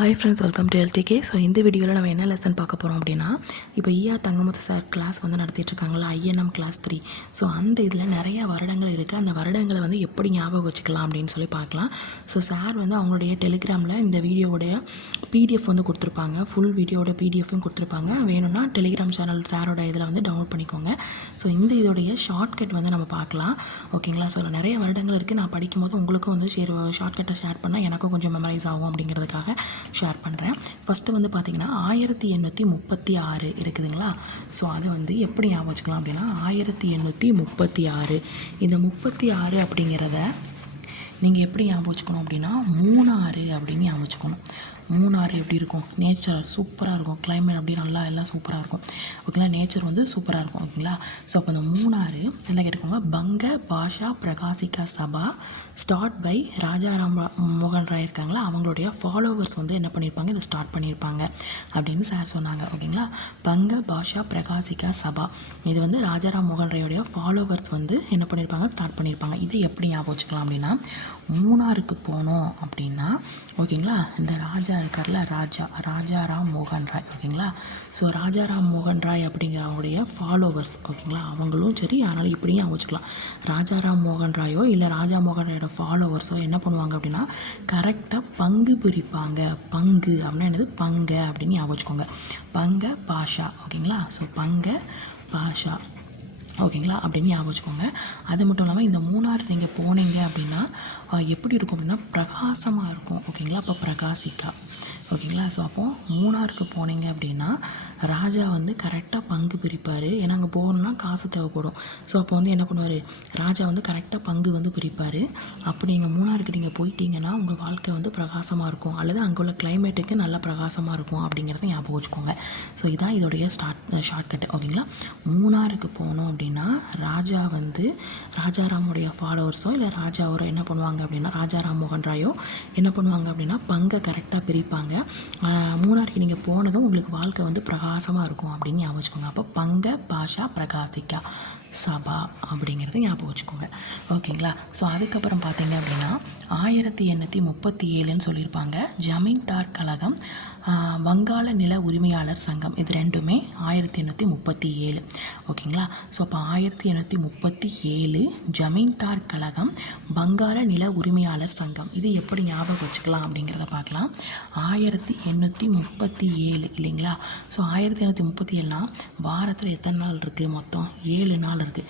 Hi friends, welcome to LDK. So இந்த வீடியோவில் நம்ம என்ன லெசன் பார்க்க போகிறோம் அப்படின்னா, இப்போ தங்கமுத்து சார் கிளாஸ் வந்து நடத்திட்டு இருக்காங்களா, ஐஎன்எம் கிளாஸ் 3. ஸோ அந்த இதில் நிறைய வருடங்கள் இருக்குது. அந்த வருடங்களை வந்து எப்படி ஞாபகம் வச்சுக்கலாம் அப்படின்னு சொல்லி பார்க்கலாம். ஸோ சார் வந்து அவங்களுடைய டெலிகிராமில் இந்த வீடியோவுடைய பிடிஎஃப் வந்து கொடுத்துருப்பாங்க. ஃபுல் வீடியோட பிடிஎஃப்பும் கொடுத்துருப்பாங்க. வேணும்னா டெலிகிராம் சேனல் சாரோட இதில் வந்து டவுன்லோட் பண்ணிக்கோங்க. ஸோ இந்த இதோடைய ஷார்ட்கட் வந்து நம்ம பார்க்கலாம். ஓகேங்களா? ஸோ நிறைய வருடங்கள் இருக்குது. நான் படிக்கும்போது உங்களுக்கும் வந்து ஷார்ட்கட்டை ஷேர் பண்ணால் எனக்கும் கொஞ்சம் மெமரைஸ் ஆகும் அப்படிங்கிறதுக்காக ஷேர் பண்ணுறேன். ஃபஸ்ட்டு வந்து பார்த்திங்கன்னா 1836 இருக்குதுங்களா. ஸோ அதை வந்து எப்படி ஞாபகம் வச்சுக்கலாம் அப்படின்னா, 1836 இந்த 36 அப்படிங்கிறத நீங்கள் எப்படி ஞாபகம் வச்சுக்கணும் அப்படின்னா, மூணாறு அப்படின்னு ஞாபகம் வச்சுக்கணும். மூணாறு எப்படி இருக்கும், நேச்சர் சூப்பராக இருக்கும், கிளைமேட் அப்படி நல்லா எல்லாம் சூப்பராக இருக்கும். ஓகேங்களா? நேச்சர் வந்து சூப்பராக இருக்கும். ஓகேங்களா? ஸோ அப்போ அந்த மூணாறு எல்லாம் கேட்டுக்கோங்க. பங்க பாஷா பிரகாசிகா சபா ஸ்டார்ட் பை ராஜாராம் மோகன் ராய் இருக்காங்களா, அவங்களுடைய ஃபாலோவர்ஸ் வந்து என்ன பண்ணியிருப்பாங்க, இதை ஸ்டார்ட் பண்ணியிருப்பாங்க அப்படின்னு சார் சொன்னாங்க. ஓகேங்களா? பங்க பாஷா பிரகாசிகா சபா இது வந்து ராஜாராம் மோகன் ராயோடைய ஃபாலோவர்ஸ் வந்து என்ன பண்ணியிருப்பாங்க, ஸ்டார்ட் பண்ணியிருப்பாங்க. இதை எப்படி ஞாபகம் வச்சுக்கலாம் அப்படின்னா, மூணாருக்கு போனோம் அப்படின்னா, ஓகேங்களா, இந்த ராஜா இருக்கார்ல, ராஜாராம் மோகன் ராய். ஓகேங்களா? ஸோ ராஜாராம் மோகன் ராய் அப்படிங்கிறவங்களுடைய ஃபாலோவர்ஸ். ஓகேங்களா? அவங்களும் சரி, அதனால் இப்படியும் வச்சுக்கலாம். ராஜாராம் மோகன் ராயோ இல்லை ராஜா மோகன் ராயோட ஃபாலோவர்ஸோ என்ன பண்ணுவாங்க அப்படின்னா, கரெக்டாக பங்கு பிரிப்பாங்க. பங்கு அப்படின்னா என்னது, பங்க அப்படின்னு ஞாபகம் வச்சுக்கோங்க. பங்க பாஷா. ஓகேங்களா? ஸோ பங்க பாஷா. ஓகேங்களா? அப்படின்னு ஞாபகம் வச்சுக்கோங்க. அது மட்டும் இல்லாமல் இந்த மூணாறு நீங்கள் போனீங்க அப்படின்னா எப்படி இருக்கும் அப்படின்னா, பிரகாசமாக இருக்கும். ஓகேங்களா? அப்போ பிரகாசிக்கா. ஓகேங்களா? ஸோ அப்போது மூணாருக்கு போனீங்க அப்படின்னா ராஜா வந்து கரெக்டாக பங்கு பிரிப்பார். ஏன்னா அங்கே போகணுன்னா காசு தேவைப்படும். ஸோ அப்போ வந்து என்ன பண்ணுவார், ராஜா வந்து கரெக்டாக பங்கு வந்து பிரிப்பார். அப்படி நீங்கள் மூணாருக்கு நீங்கள் போயிட்டீங்கன்னா உங்கள் வாழ்க்கை வந்து பிரகாசமாக இருக்கும், அல்லது அங்கே உள்ள கிளைமேட்டுக்கு நல்லா பிரகாசமாக இருக்கும் அப்படிங்கிறத ஞாபகம் வச்சுக்கோங்க. ஸோ இதான் இதோடைய ஷார்ட்கட். ஓகேங்களா? மூணாருக்கு போனோம் அப்படின்னா ராஜா வந்து ராஜாராமுடைய ஃபாலோவர்ஸோ இல்லை ராஜாவரோ என்ன பண்ணுவாங்க அப்படின்னா, ராஜாராம் மோகன் ராயோ என்ன பண்ணுவாங்க அப்படின்னா, பங்கை கரெக்டாக பிரிப்பாங்க. மூணாருக்கு நீங்கள் போனதும் உங்களுக்கு வாழ்க்கை வந்து பிரகாசமாக இருக்கும் அப்படின்னு ஞாபகம் வச்சுக்கோங்க. அப்போ பங்க பாஷா பிரகாசிக்கா சபா அப்படிங்கிறத ஞாபகம் வச்சுக்கோங்க. ஓகேங்களா? ஸோ அதுக்கப்புறம் பார்த்தீங்க அப்படின்னா 1837ன்னு சொல்லியிருப்பாங்க. ஜமீன்தார் கழகம், வங்காள நில உரிமையாளர் சங்கம், இது ரெண்டுமே 1837. ஓகேங்களா? ஸோ அப்போ 1837 ஜமீன்தார் கழகம், வங்காள நில உரிமையாளர் சங்கம், இது எப்படி ஞாபகம் வச்சுக்கலாம் அப்படிங்கிறத பார்க்கலாம். 1837 இல்லைங்களா? ஸோ 1837னா வாரத்தில் எத்தனை நாள் இருக்குது, மொத்தம் 7 நாள் இருக்குது.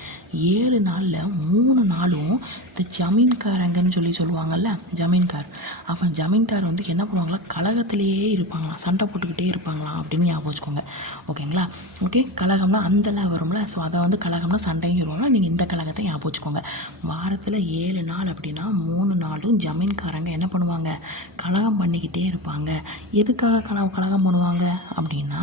7 நாளில் 3 நாளும் இந்த ஜமீன்காரங்கன்னு சொல்லுவாங்கல்ல, ஜமீன்கார். அப்போ ஜமீன்கார் வந்து என்ன பண்ணுவாங்களா, கழகத்திலேயே இருப்பாங்களாம், சண்டை போட்டுக்கிட்டே இருப்பாங்களாம் அப்படின்னு ஞாபகம் வச்சுக்கோங்க. ஓகேங்களா? ஓகே, கழகம்னா அந்தெல்லாம் வரும்ல, ஸோ அதை வந்து கழகம்னா சண்டைன்னு சொல்லுவாங்க. நீங்கள் இந்த கழகத்தை ஞாபகம் வச்சுக்கோங்க. வாரத்தில் 7 நாள் அப்படின்னா 3 நாளும் ஜமீன்காரங்க என்ன பண்ணுவாங்க, கழகம் பண்ணிக்கிட்டே இருப்பாங்க. எதுக்காக கழகம் பண்ணுவாங்க அப்படின்னா,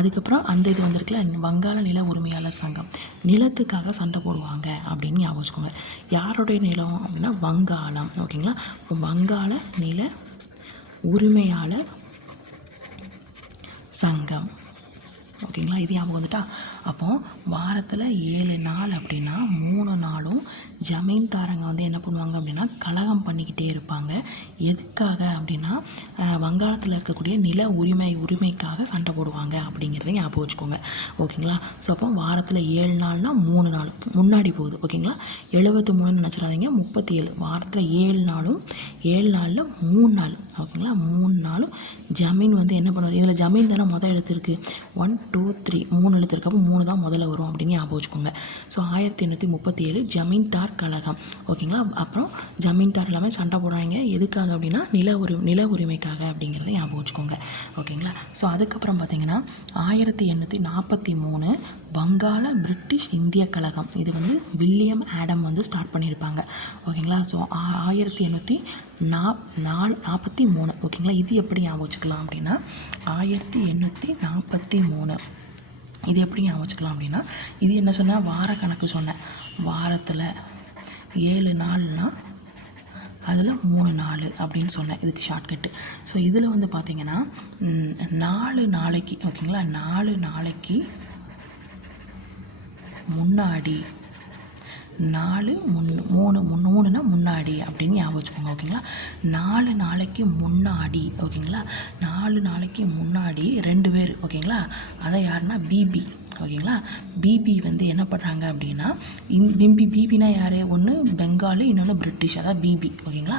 அதுக்கப்புறம் அந்த இது வந்திருக்குல்ல, வங்காள நில உரிமையாளர் சங்கம், நிலத்துக்காக சண்டை போடுவாங்க அப்படின்னு ஞாபகம் வச்சுக்கோங்க. யாருடைய நிலம் அப்படின்னா வங்காளம். ஓகேங்களா? வங்காள நில உரிமையாளர் சங்கம். ஓகேங்களா? இது ஞாபகம் வந்துட்டா. அப்போது வாரத்தில் 7 நாள் அப்படின்னா 3 நாளும் ஜமீன்தாரங்க வந்து என்ன பண்ணுவாங்க அப்படின்னா, கலகம் பண்ணிக்கிட்டே இருப்பாங்க. எதுக்காக அப்படின்னா, வங்காளத்தில் இருக்கக்கூடிய நில உரிமைக்காக சண்டை போடுவாங்க அப்படிங்கிறத ஞாபகம் வச்சுக்கோங்க. ஓகேங்களா? ஸோ அப்போ வாரத்தில் 7 நாள்னால் 3 நாள் முன்னாடி போகுது. ஓகேங்களா? 73 நினச்சிடாதீங்க, 37. வாரத்தில் 7 நாளும் 7 நாளில் 3 நாள். ஓகேங்களா? 3 நாளும் ஜமீன் வந்து என்ன பண்ணுவார், இதில் ஜமீன் தானே முதல் எழுத்து இருக்குது, 1 2 3 3 எழுத்து இருக்கப்போ 3 தான் முதல்ல வரும் அப்படின்னு ஞாபகம் வச்சுக்கோங்க. ஸோ 1837 ஜமீன்தார் கழகம். ஓகேங்களா? அப்புறம் ஜமீன்தார் எல்லாமே சண்டை போடுறாங்க. எதுக்காக அப்படின்னா, நில உரிமைக்காக அப்படிங்கிறத ஞாபகம் வச்சுக்கோங்க. ஓகேங்களா? ஸோ அதுக்கப்புறம் பார்த்தீங்கன்னா 1843 வங்காள பிரிட்டிஷ் இந்திய கழகம், இது வந்து வில்லியம் ஆடம் வந்து ஸ்டார்ட் பண்ணியிருப்பாங்க. ஓகேங்களா? ஸோ 1843. ஓகேங்களா? இது எப்படி ஞாபகம் வச்சுக்கலாம் அப்படின்னா, 1843 இது எப்படி ஞாபகம் வச்சுக்கலாம் அப்படின்னா, இது என்ன சொன்னால், வார கணக்கு சொன்னேன். வாரத்தில் 7 நாள்னால் அதில் 3 நாள் அப்படின்னு சொன்னேன். இதுக்கு ஷார்ட்கட்டு. ஸோ இதில் வந்து பார்த்திங்கன்னா 4 நாளைக்கு, ஓகேங்களா, 4 நாளைக்கு முன்னாடி 4 3 முன்னாடி அப்படின்னு ஞாபகம் வச்சுக்கோங்க. ஓகேங்களா, 4 நாளைக்கு முன்னாடி. ஓகேங்களா, 4 நாளைக்கு முன்னாடி 2 பேர். ஓகேங்களா, அதை யாருன்னா பிபி. ஓகேங்களா, பிபி வந்து என்ன பண்ணுறாங்க அப்படின்னா பிபினா யார்? ஒன்று பெங்காலி, இன்னொன்று பிரிட்டிஷ், அதாவது பிபி. ஓகேங்களா,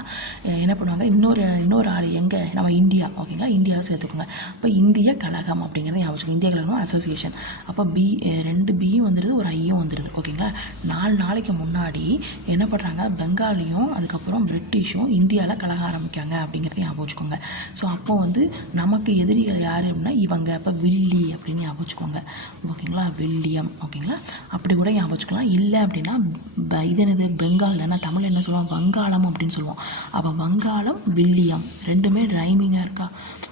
என்ன பண்ணுவாங்க, இன்னொரு ஆள் எங்கே, நம்ம இந்தியா. ஓகேங்களா, இந்தியாவை சேர்த்துக்கோங்க. அப்போ இந்திய கழகம் அப்படிங்கிறத ஞாபகம். இந்திய கழகம் அசோசியேஷன். அப்போ 2 பியும் வந்துடுது, ஒரு ஐயும் வந்துடுது. ஓகேங்களா, 4 நாளைக்கு முன்னாடி என்ன பண்ணுறாங்க, பெங்காலியும் அதுக்கப்புறம் பிரிட்டிஷும் இந்தியாவில் கழகம் ஆரம்பிக்காங்க அப்படிங்கிறத ஞாபகம் வச்சுக்கோங்க. ஸோ அப்போ வந்து நமக்கு எதிரிகள் யார் அப்படின்னா இவங்க. அப்போ வில்லி அப்படின்னு ஞாபகம் வச்சுக்கோங்க. ஓகேங்களா, வில்லியம். ஓகேங்களா, அப்படி கூட ஞாபகம் வச்சுக்கலாம். இல்லை அப்படின்னா இது என்னது, பெங்கால் தானே, தமிழ் என்ன சொல்லுவோம், வங்காளம் அப்படின்னு சொல்லுவோம். அப்போ வங்காளம் வில்லியம், ரெண்டுமே ரைமிங்காக இருக்கா,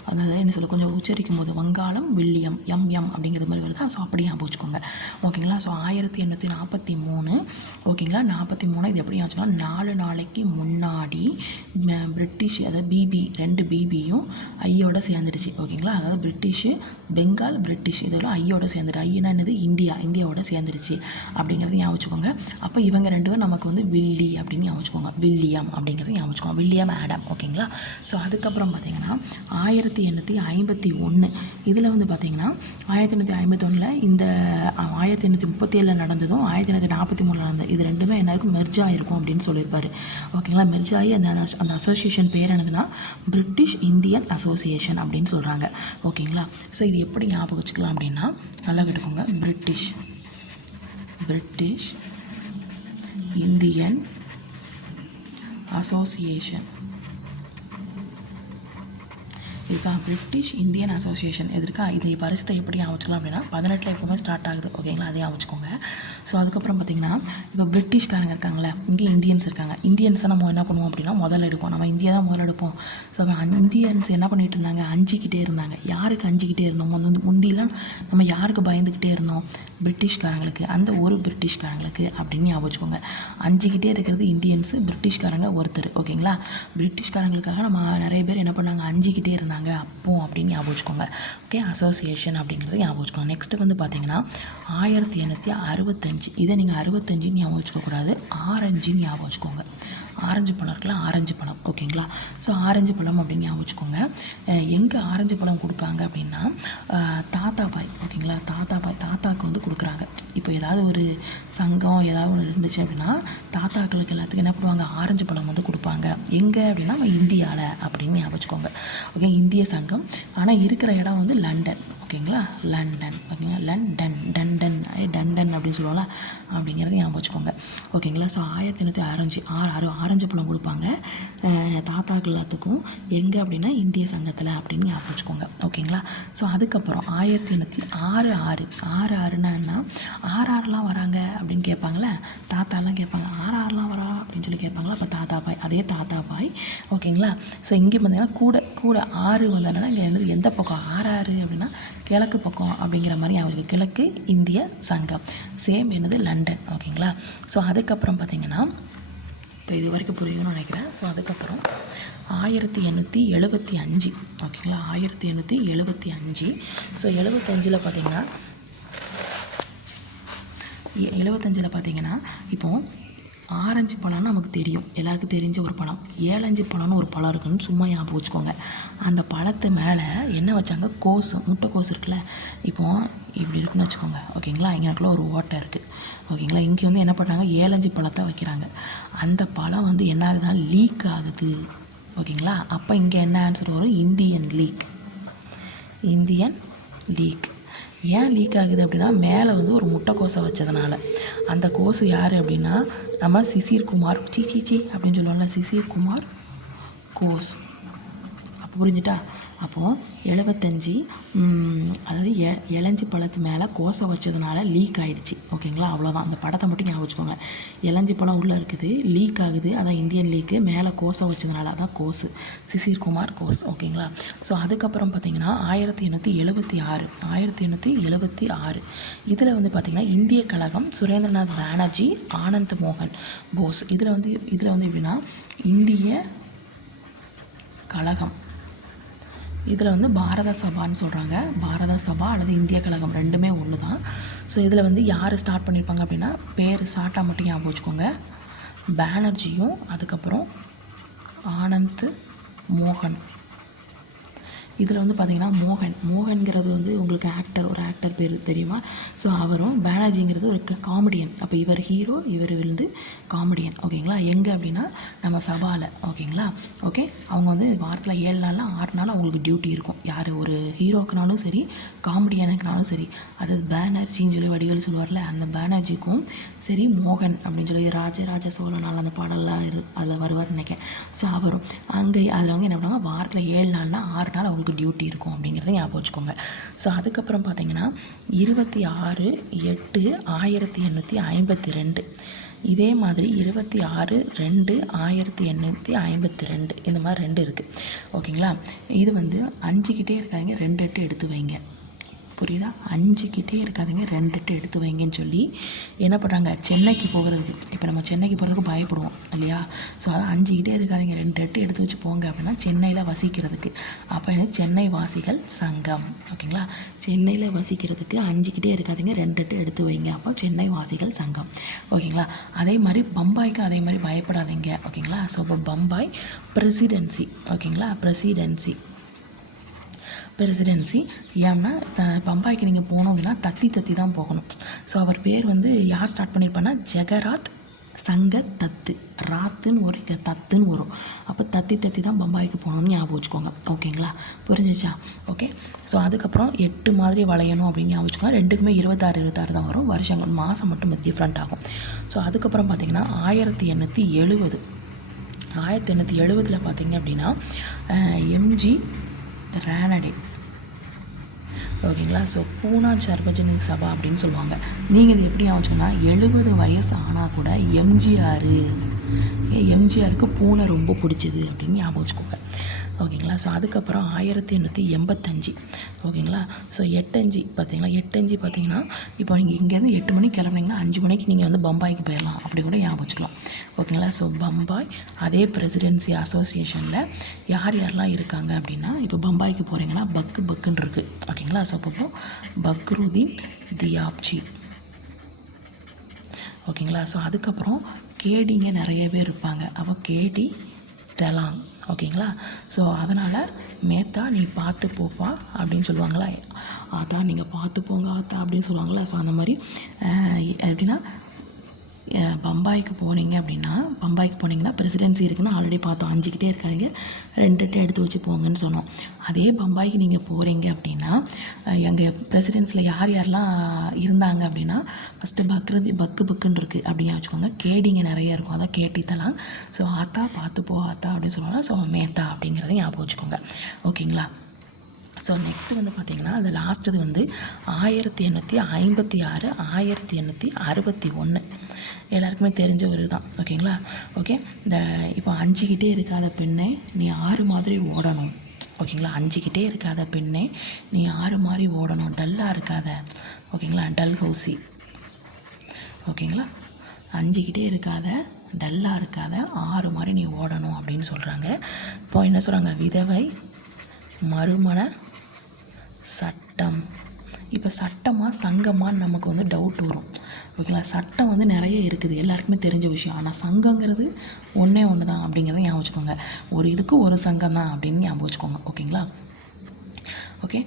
அதாவது என்ன சொல்ல, கொஞ்சம் உச்சரிக்கும் போது வங்காளம் வில்லியம் எம் அப்படிங்கிற மாதிரி வருதா. ஸோ அப்படி ஞாபகம் வச்சுக்கோங்க. ஓகேங்களா, ஸோ 1843. ஓகேங்களா, 43 இது எப்படி வச்சுக்கலாம், 4 நாளைக்கு முன்னாடி பிரிட்டிஷ், அதாவது பிபி 2 பிபியும் ஐயோட சேர்ந்துடுச்சு. ஓகேங்களா, அதாவது பிரிட்டிஷு, பெங்கால், பிரிட்டிஷ் இதெல்லாம் ஐயோட சேர்ந்துட்டு, ஐயனா என்னது, இந்தியாவோட சேர்ந்துருச்சு அப்படிங்கிறது ஞாபகம் வச்சுக்கோங்க. அப்போ இவங்க 2 பேரும் நமக்கு வந்து வில்லி அப்படின்னு ஞாபகம் வச்சுக்கோங்க. வில்லியம் அப்படிங்கிறது ஞாபகம் வச்சுக்கோங்க. William Adam. ஓகேங்களா, ஸோ அதுக்கப்புறம் பார்த்தீங்கன்னா 1851 இதில் வந்து பார்த்திங்கன்னா 1851 இந்த 1837 நடந்ததும் 1843 நடந்தது. இது ரெண்டுமே என்ன இருக்கும், மெர்ஜ் ஆகிருக்கும் அப்படின்னு சொல்லியிருப்பார். ஓகேங்களா, மெர்ஜ் ஆகி அந்த அசோசியேஷன் பேர் என்னதுன்னா பிரிட்டிஷ் இந்தியன் அசோசியேஷன் அப்படின்னு சொல்கிறாங்க. ஓகேங்களா, ஸோ இது எப்படி ஞாபகம் வச்சுக்கலாம் அப்படின்னா, நல்லா கேட்டுக்கோங்க, பிரிட்டிஷ் இந்தியன் அசோசியேஷன். இதுதான் பிரிட்டிஷ் இந்தியன் அசோசியேஷன். எதுக்கா இது வருஷத்தை எப்படி அமைச்சிக்கலாம் அப்படின்னா 18 எப்போவுமே ஸ்டார்ட் ஆகுது. ஓகேங்களா, அதையும் அமைச்சுக்கோங்க. ஸோ அதுக்கப்புறம் பார்த்திங்கன்னா இப்போ பிரிட்டிஷ்காரங்க இருக்காங்களே, இங்கே இந்தியன்ஸ் இருக்காங்க. இந்தியன்ஸை நம்ம என்ன பண்ணுவோம் அப்படின்னா முதல்ல எடுப்போம், நம்ம இந்தியா தான் முதல்ல எடுப்போம். ஸோ இந்தியன்ஸ் என்ன பண்ணிகிட்டு இருந்தாங்க, அஞ்சிக்கிட்டே இருந்தாங்க. யாருக்கு அஞ்சிக்கிட்டே இருந்தோம், முந்திலாம் நம்ம யாருக்கு பயந்துக்கிட்டே இருந்தோம், பிரிட்டிஷ்காரங்களுக்கு, அந்த ஒரு பிரிட்டிஷ்காரங்களுக்கு அப்படின்னு ஞாபகம் வச்சுக்கோங்க. அஞ்சிக்கிட்டே இருக்கிறது இந்தியன்ஸு, பிரிட்டிஷ்காரங்க ஒருத்தர். ஓகேங்களா, பிரிட்டிஷ்காரங்களுக்காக நம்ம நிறைய பேர் என்ன பண்ணாங்க, அஞ்சிக்கிட்டே இருந்தாங்க அப்போ அப்படின்னு ஞாபகம் வச்சுக்கோங்க. ஓகே, அசோசியேஷன் அப்படிங்கிறது ஞாபகம் வச்சுக்கோங்க. நெக்ஸ்ட்டு வந்து பார்த்தீங்கன்னா 1865. இதை நீங்கள் 65 ஞாபகம் வச்சுக்கக்கூடாது, ஆரஞ்சு ஞாபகம் வச்சுக்கோங்க. ஆரஞ்சு பழம் இருக்குல்ல, ஆரஞ்சு பழம். ஓகேங்களா, ஸோ ஆரஞ்சு பழம் அப்படின்னு ஞாபகம் வச்சுக்கோங்க. எங்கே ஆரஞ்சு பழம் கொடுக்காங்க அப்படின்னா தாத்தாபாய். ஓகேங்களா, தாத்தாக்கு வந்து கொடுக்குறாங்க. இப்போ ஏதாவது ஒரு சங்கம் ஏதாவது ஒன்று இருந்துச்சு அப்படின்னா தாத்தாக்களுக்கு எல்லாத்துக்கும் என்ன பண்ணுவாங்க, ஆரஞ்சு பழம் வந்து கொடுப்பாங்க. எங்கே அப்படின்னா நம்ம இந்தியாவில் அப்படின்னு ஞாபகம் வச்சுக்கோங்க. ஓகே, இந்திய சங்கம். ஆனால் இருக்கிற இடம் வந்து லண்டன். ஓகேங்களா, லண்டன். ஓகேங்களா, டண்டன் அப்படின்னு சொல்லுவோம்ல, அப்படிங்கிறத ஞாபகம் வச்சுக்கோங்க. ஓகேங்களா, ஸோ 1805 ஆரஞ்சு பழம் கொடுப்பாங்க தாத்தாக்கள் எல்லாத்துக்கும். எங்கே அப்படின்னா இந்திய சங்கத்தில் அப்படின்னு ஞாபகம் வச்சுக்கோங்க. ஓகேங்களா, ஸோ அதுக்கப்புறம் 1866 என்ன, ஆர்ஆர்லாம் வராங்க அப்படின்னு கேட்பாங்களே, தாத்தாலாம் கேட்பாங்க, ஆர்ஆர்லாம் வரா அப்படின்னு சொல்லி கேட்பாங்களா. அப்போ தாத்தாபாய், அதே தாத்தாபாய். ஓகேங்களா, ஸோ இங்கே பார்த்தீங்கன்னா கூட 6 வந்ததுனால இங்கே என்னது, எந்த பக்கம் 6 அப்படின்னா கிழக்கு பக்கம் அப்படிங்கிற மாதிரி அவருக்கு கிழக்கு இந்திய சங்கம். சேம் என்னது, லண்டன். ஓகேங்களா, ஸோ அதுக்கப்புறம் பார்த்திங்கன்னா இப்போ இது வரைக்கும் புரியுதுன்னு நினைக்கிறேன். ஸோ அதுக்கப்புறம் 1875. ஓகேங்களா, 1875. ஸோ 75 பார்த்தீங்கன்னா இப்போது ஆரஞ்சு பழம்னு நமக்கு தெரியும், எல்லாருக்கும் தெரிஞ்ச ஒரு பழம். ஏலஞ்சு பழம்னு ஒரு பழம் இருக்குன்னு சும்மா ஞாபகம் வச்சுக்கோங்க. அந்த பழத்து மேலே என்ன வச்சாங்க, முட்டைக்கோஸ் இருக்குல்ல, இப்போது இப்படி இருக்குன்னு வச்சுக்கோங்க. ஓகேங்களா, எங்களுக்குள்ள ஒரு ஓட்டை இருக்குது. ஓகேங்களா, இங்கே வந்து என்ன பண்ணுறாங்க, ஏலஞ்சு பழத்தை வைக்கிறாங்க. அந்த பழம் வந்து என்ன ஆகுதுன்னா லீக் ஆகுது. ஓகேங்களா, அப்போ இங்கே என்ன ஆன்சர் வரும், இந்தியன் லீக். ஏன் லீக் ஆகுது அப்படின்னா மேலே வந்து ஒரு முட்டைக்கோஸை வச்சதுனால. அந்த கோஸு யார் அப்படின்னா நம்ம சிசிர் குமார் சீ அப்படின்னு சொல்லுவோம்ல, சிசிர் குமார் கோஸ். அப்போ புரிஞ்சுட்டா. அப்போது 75 அதாவது இளஞ்சி பழத்து மேலே கோஸை வச்சதுனால லீக் ஆகிடுச்சு. ஓகேங்களா, அவ்வளோதான். அந்த படத்தை மட்டும் ஞாபகம் வச்சுக்கோங்க. இளஞ்சி பழம் உள்ளே இருக்குது, லீக் ஆகுது, அதான் இந்தியன் லீக்கு. மேலே கோஸை வச்சதுனால அதான் கோஸு, சிசிர் குமார் கோஸ். ஓகேங்களா, ஸோ அதுக்கப்புறம் பார்த்திங்கன்னா 1876 இதில் வந்து பார்த்திங்கன்னா இந்திய கழகம், சுரேந்திரநாத் பானர்ஜி, ஆனந்த் மோகன் போஸ். இதில் வந்து எப்படின்னா இந்திய கழகம் இதில் வந்து பாரத சபான்னு சொல்கிறாங்க. பாரத சபா அல்லது இந்திய கழகம் ரெண்டுமே ஒன்று தான். ஸோ இதில் வந்து யார் ஸ்டார்ட் பண்ணியிருப்பாங்க அப்படின்னா, பேர் ஷார்ட்டாக மட்டும் ஞாபகம் வச்சுக்கோங்க. பானர்ஜியும் அதுக்கப்புறம் ஆனந்த் மோகன். இதில் வந்து பார்த்திங்கன்னா மோகன்கிறது வந்து உங்களுக்கு ஒரு ஆக்டர் பேர் தெரியுமா? ஸோ அவரும் பானர்ஜிங்கிறது ஒரு காமெடியன். அப்போ இவர் ஹீரோ, இவர் வந்து காமெடியன். ஓகேங்களா? எங்கே அப்படின்னா நம்ம சபாவில். ஓகேங்களா? ஓகே, அவங்க வந்து வாரத்தில் 7 நாளில் 6 நாள் அவங்களுக்கு டியூட்டி இருக்கும். யார் ஒரு ஹீரோக்குனாலும் சரி, காமெடியனுக்குனாலும் சரி. அது பானர்ஜின்னு சொல்லி வடிவேல் சொல்லுவார்ல, அந்த பானர்ஜிக்கும் சரி மோகன் அப்படின்னு சொல்லி ராஜராஜ சோழனால் அந்த பாடலாம் அதில் வருவார்னு நினைக்கிறேன். ஸோ அவரும் அங்கே அதில் வந்து என்ன பண்ணுவாங்க, வாரத்தில் 7 நாள்னா 6 நாள் அவங்களுக்கு டியூட்டி இருக்கும் அப்படிங்கிறத ஞாபகம் வச்சுக்கோங்க. ஸோ அதுக்கப்புறம் பார்த்திங்கன்னா 26/8/1852 இதே மாதிரி 26/2/1852 இந்த மாதிரி 2 இருக்குது. ஓகேங்களா? இது வந்து 5கிட்டே இருக்காங்க, 2 8 எடுத்து வைங்க. புரியுதா? 5கிட்டே இருக்காதுங்க, 2 8 எடுத்து வைங்கன்னு சொல்லி என்ன பண்ணுறாங்க, சென்னைக்கு போகிறதுக்கு. இப்போ நம்ம சென்னைக்கு போகிறதுக்கு பயப்படுவோம் இல்லையா? ஸோ அதான் 5கிட்டே இருக்காதுங்க, 2 8 எடுத்து வச்சு போங்க அப்படின்னா சென்னையில் வசிக்கிறதுக்கு. அப்போ சென்னை வாசிகள் சங்கம். ஓகேங்களா? சென்னையில் வசிக்கிறதுக்கு 5கிட்டே இருக்காதுங்க, 2 8 எடுத்து வைங்க. அப்போ சென்னை வாசிகள் சங்கம். ஓகேங்களா? அதே மாதிரி பம்பாய்க்கு அதே மாதிரி பயப்படாதீங்க. ஓகேங்களா? ஸோ இப்போ பம்பாய் பிரசிடென்சி. ஓகேங்களா? பிரசிடென்சி ஏன்னா பம்பாய்க்கு நீங்கள் போகணும் அப்படின்னா தத்தி தான் போகணும். ஸோ அவர் பேர் வந்து யார் ஸ்டார்ட் பண்ணியிருப்பான்னா, ஜெகராத் சங்க தத்து. ராத்துன்னு ஒரு தத்துன்னு வரும். அப்போ தத்தி தான் பம்பாய்க்கு போகணும்னு ஞாபகம் வச்சுக்கோங்க. ஓகேங்களா? புரிஞ்சிச்சா? ஓகே. ஸோ அதுக்கப்புறம் 8 மாதிரி வளையணும் அப்படின்னு ஞாபகம் வச்சுக்கோங்க. ரெண்டுக்குமே 26 தான் வரும். வருஷங்கள் மாதம் மட்டும் டிஃப்ரெண்ட் ஆகும். ஸோ அதுக்கப்புறம் பார்த்திங்கன்னா 1870 பார்த்திங்க அப்படின்னா எம்ஜி ரானடே. ஓகேங்களா? ஸோ பூனா சார்வஜனிக் சபா அப்படின்னு சொல்லுவாங்க. நீங்கள் இது எப்படி ஆச்சுன்னா, 70 வயசு ஆனால் கூட எம்ஜிஆருக்கு பூனை ரொம்ப பிடிச்சது அப்படின்னு ஞாபகம் வச்சுக்கோங்க. ஓகேங்களா? ஸோ அதுக்கப்புறம் 1885. ஓகேங்களா? ஸோ 8 பார்த்தீங்கன்னா இப்போ நீங்கள் இங்கேருந்து 8 மணிக்கு கிளம்புனீங்கன்னா 5 மணிக்கு நீங்கள் வந்து பம்பாய்க்கு போயிடலாம் அப்படி கூட ஞாபகம் வச்சுக்கலாம். ஓகேங்களா? ஸோ பம்பாய் அதே பிரசிடென்சி அசோசியேஷனில் யாரெல்லாம் இருக்காங்க அப்படின்னா, இப்போ பம்பாய்க்கு போகிறீங்கன்னா பக்குன்னு இருக்குது. ஓகேங்களா? ஸோ அப்போ பக்ருதீன் தியாப்ஜி. ஓகேங்களா? ஸோ அதுக்கப்புறம் கேடிங்க நிறைய பேர் இருப்பாங்க. அப்போ கேடி தெலாங். ஓகேங்களா? ஸோ அதனால் மேத்தா நீ பார்த்து போப்பா அப்படின்னு சொல்லுவாங்களா, ஆத்தா நீங்கள் பார்த்து போங்க ஆத்தா அப்படின்னு சொல்லுவாங்களா. ஸோ அந்த மாதிரி எப்படின்னா பம்பாய்க்கு போனீங்கன்னா பிரசிடென்சி இருக்குன்னு ஆல்ரெடி பார்த்தோம். 5கிட்டே இருக்காங்க, 2 8 எடுத்து வச்சு போங்கன்னு சொன்னோம். அதே பம்பாய்க்கு நீங்கள் போகிறீங்க அப்படின்னா எங்கள் பிரசிடென்சியில் யாரெல்லாம் இருந்தாங்க அப்படின்னா, ஃபஸ்ட்டு பக்குன்னு இருக்குது அப்படின்னு வச்சுக்கோங்க. கேடிங்க நிறைய இருக்கும், அதான் கேட்டித்தலாம். ஸோ ஆத்தா பார்த்து போ ஆத்தா அப்படின்னு சொல்லுவாங்க. ஸோ மேத்தா அப்படிங்கிறத ஞாபகம் வச்சுக்கோங்க. ஓகேங்களா? ஸோ நெக்ஸ்ட்டு வந்து பார்த்திங்கன்னா அது லாஸ்ட்டு வந்து 1856 1861 எல்லாருக்குமே தெரிஞ்ச ஒரு தான். ஓகேங்களா? ஓகே. இந்த இப்போ 5கிட்டே இருக்காத பெண்ணை நீ 6 மாதிரி ஓடணும். ஓகேங்களா? 5கிட்டே இருக்காத பெண்ணை நீ 6 மாதிரி ஓடணும், டல்லாக இருக்காத. ஓகேங்களா? டல் ஹவுசி. ஓகேங்களா? 5கிட்டே இருக்காத, டல்லாக இருக்காத, 6 மாதிரி நீ ஓடணும் அப்படின்னு சொல்கிறாங்க. இப்போ என்ன சொல்கிறாங்க, விதவை மறுமண சட்டம். இப்போ சட்டமாக சங்கமான்னு நமக்கு வந்து டவுட் வரும். ஓகேங்களா? சட்டம் வந்து நிறைய இருக்குது, எல்லாருக்குமே தெரிஞ்ச விஷயம். ஆனால் சங்கங்கிறது ஒன்றே தான் அப்படிங்கிறத ஞாபகம் வச்சுக்கோங்க. ஒரு இதுக்கு ஒரு சங்கம் தான் அப்படின்னு ஞாபகம் வச்சுக்கோங்க. ஓகேங்களா? ஓகே.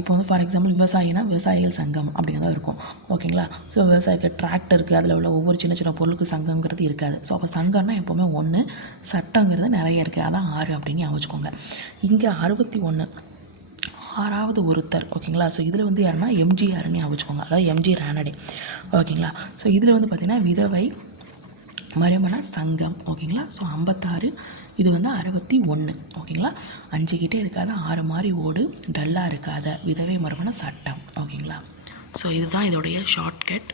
இப்போ வந்து ஃபார் எக்ஸாம்பிள் விவசாயிகள் சங்கம் அப்படிங்கிறதா இருக்கும். ஓகேங்களா? ஸோ விவசாயிக்கு டிராக்டருக்கு அதில் உள்ள ஒவ்வொரு சின்ன பொருளுக்கு சங்கங்கிறது இருக்காது. ஸோ அப்போ சங்கம்னா எப்போவுமே 1, சட்டங்கிறது நிறைய இருக்குது, அதான் 6 அப்படின்னு ஞாபகம் வச்சுக்கோங்க. இங்கே 61 6வது ஒருத்தர். ஓகேங்களா? ஸோ இதில் வந்து யாருன்னா எம்ஜிஆர்னு ஞாபகம் வச்சுக்கோங்க, அதாவது எம்ஜி ரானடே. ஓகேங்களா? ஸோ இதில் வந்து பார்த்திங்கன்னா விதவை மறுமண சங்கம். ஓகேங்களா? ஸோ 56, இது வந்து 61. ஓகேங்களா? 5கிட்டே இருக்காத, 6 மாதிரி ஓடு, டல்லாக இருக்காத, விதவை மறுமண சட்டம். ஓகேங்களா? ஸோ இதுதான் இதோடைய ஷார்ட்கட்.